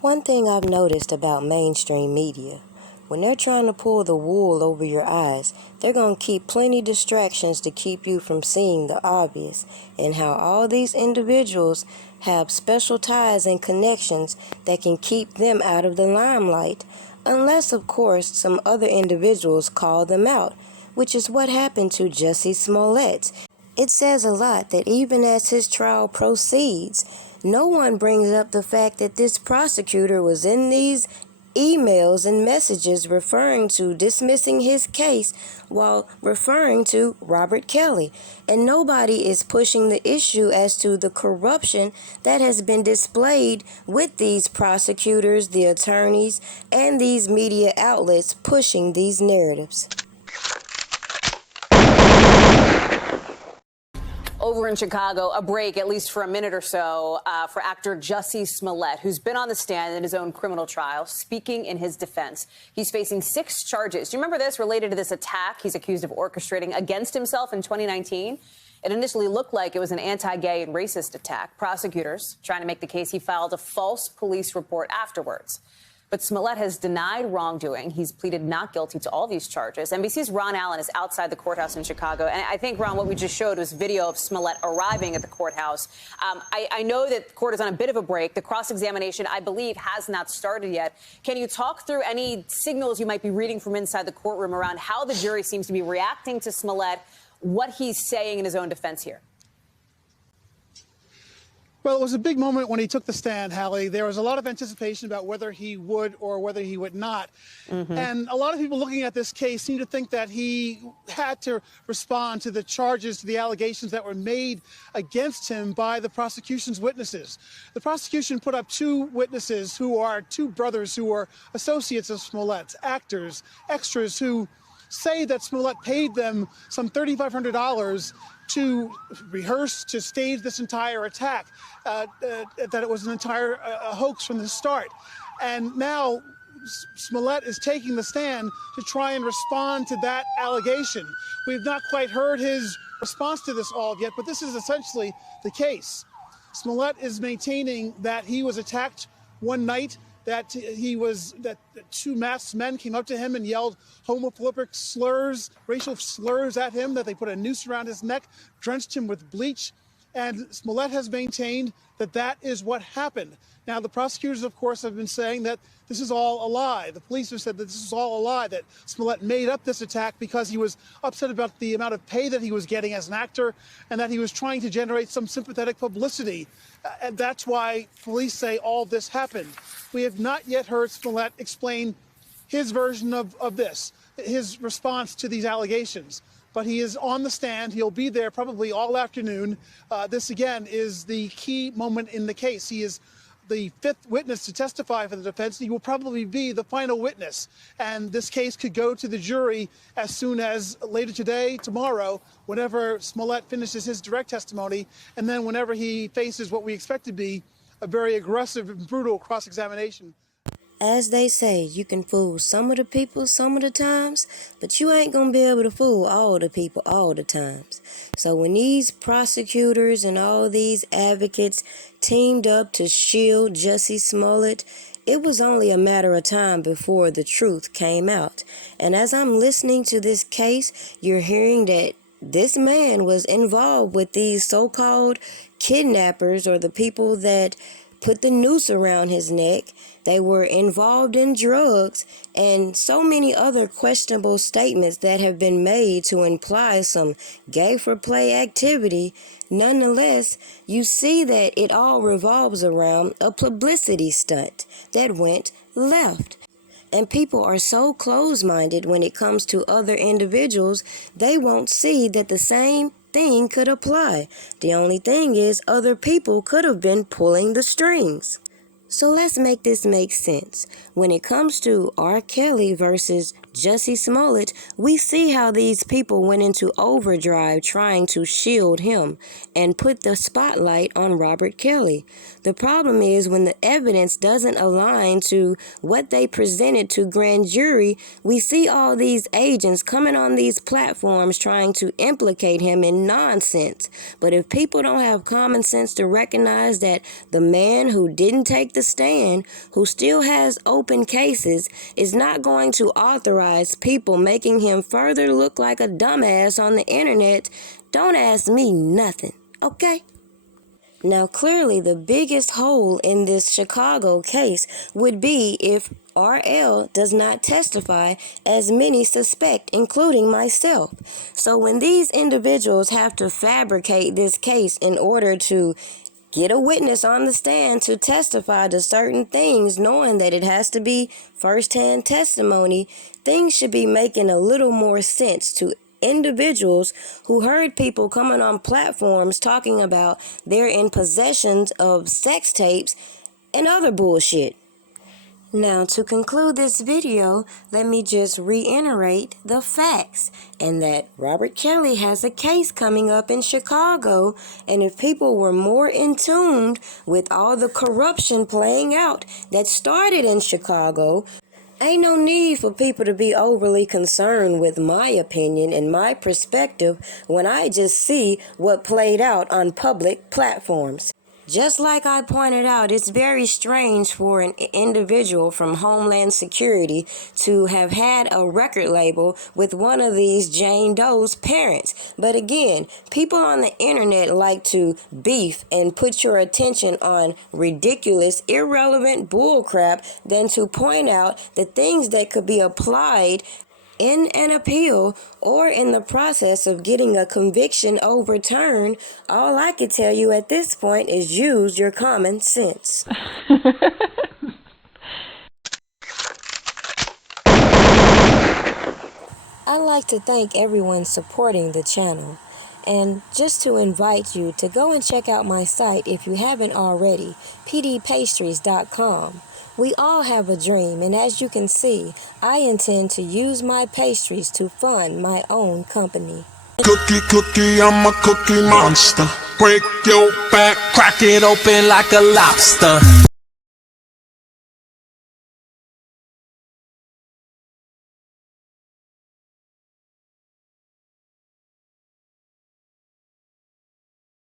One thing I've noticed about mainstream media, when they're trying to pull the wool over your eyes, they're going to keep plenty distractions to keep you from seeing the obvious, and how all these individuals have special ties and connections that can keep them out of the limelight, unless of course some other individuals call them out, which is what happened to Jussie Smollett. It says a lot that even as his trial proceeds, no one brings up the fact that this prosecutor was in these emails and messages referring to dismissing his case while referring to Robert Kelly. And nobody is pushing the issue as to the corruption that has been displayed with these prosecutors, the attorneys, and these media outlets pushing these narratives. Over in Chicago, a break, at least for a minute or so, for actor Jussie Smollett, who's been on the stand in his own criminal trial, speaking in his defense. He's facing 6 charges. Do you remember this related to this attack he's accused of orchestrating against himself in 2019? It initially looked like it was an anti-gay and racist attack. Prosecutors trying to make the case he filed a false police report afterwards. But Smollett has denied wrongdoing. He's pleaded not guilty to all these charges. NBC's Ron Allen is outside the courthouse in Chicago. And I think, Ron, what we just showed was video of Smollett arriving at the courthouse. I know that the court is on a bit of a break. The cross-examination, I believe, has not started yet. Can you talk through any signals you might be reading from inside the courtroom around how the jury seems to be reacting to Smollett, what he's saying in his own defense here? Well, it was a big moment when he took the stand, Hallie. There was a lot of anticipation about whether he would or whether he would not. And a lot of people looking at this case seem to think that he had to respond to the charges, to the allegations that were made against him by the prosecution's witnesses. The prosecution put up 2 witnesses who are 2 brothers who are associates of Smollett's, actors, extras who say that Smollett paid them some $3,500 to rehearse, to stage this entire attack, that it was an entire hoax from the start. And now Smollett is taking the stand to try and respond to that allegation. We've not quite heard his response to this all yet, but this is essentially the case. Smollett is maintaining that he was attacked one night, that 2 masked men came up to him and yelled homophobic slurs, racial slurs at him, that they put a noose around his neck, drenched him with bleach. And Smollett has maintained that that is what happened. Now, the prosecutors, of course, have been saying that this is all a lie. The police have said that this is all a lie, that Smollett made up this attack because he was upset about the amount of pay that he was getting as an actor and that he was trying to generate some sympathetic publicity. And that's why police say all this happened. We have not yet heard Smollett explain his version of this, his response to these allegations. But he is on the stand. He'll be there probably all afternoon. This, again, is the key moment in the case. He is the 5th witness to testify for the defense. He will probably be the final witness. And this case could go to the jury as soon as later today, tomorrow, whenever Smollett finishes his direct testimony, and then whenever he faces what we expect to be a very aggressive and brutal cross-examination. As they say, you can fool some of the people some of the times, but you ain't gonna be able to fool all the people all the times. So when these prosecutors and all these advocates teamed up to shield Jussie Smollett, it was only a matter of time before the truth came out. And as I'm listening to this case, you're hearing that this man was involved with these so-called kidnappers, or the people that put the noose around his neck. They were involved in drugs and so many other questionable statements that have been made to imply some gay for play activity. Nonetheless, you see that it all revolves around a publicity stunt that went left. And people are so close-minded when it comes to other individuals, they won't see that the same thing could apply. The only thing is, other people could have been pulling the strings. So let's make this make sense. When it comes to R. Kelly versus Jussie Smollett, we see how these people went into overdrive trying to shield him and put the spotlight on Robert Kelly. The problem is when the evidence doesn't align to what they presented to grand jury, we see all these agents coming on these platforms trying to implicate him in nonsense. But if people don't have common sense to recognize that the man who didn't take the stand, who still has open cases, is not going to authorize people making him further look like a dumbass on the internet, don't ask me nothing, okay? Now, clearly, the biggest hole in this Chicago case would be if RL does not testify, as many suspect, including myself. So when these individuals have to fabricate this case in order to get a witness on the stand to testify to certain things, knowing that it has to be first-hand testimony, things should be making a little more sense to individuals who heard people coming on platforms talking about they're in possession of sex tapes and other bullshit. Now, to conclude this video, let me just reiterate the facts, and that Robert Kelly has a case coming up in Chicago, and if people were more in tune with all the corruption playing out that started in Chicago, ain't no need for people to be overly concerned with my opinion and my perspective when I just see what played out on public platforms. Just like I pointed out, it's very strange for an individual from Homeland Security to have had a record label with one of these Jane Doe's parents. But again, people on the internet like to beef and put your attention on ridiculous, irrelevant bullcrap than to point out the things that could be applied in an appeal or in the process of getting a conviction overturned. All I can tell you at this point is use your common sense. I'd like to thank everyone supporting the channel, and just to invite you to go and check out my site if you haven't already, pewdiepastries.com. We all have a dream, and as you can see, I intend to use my pastries to fund my own company. Cookie, I'm a cookie monster. Break your back, crack it open like a lobster.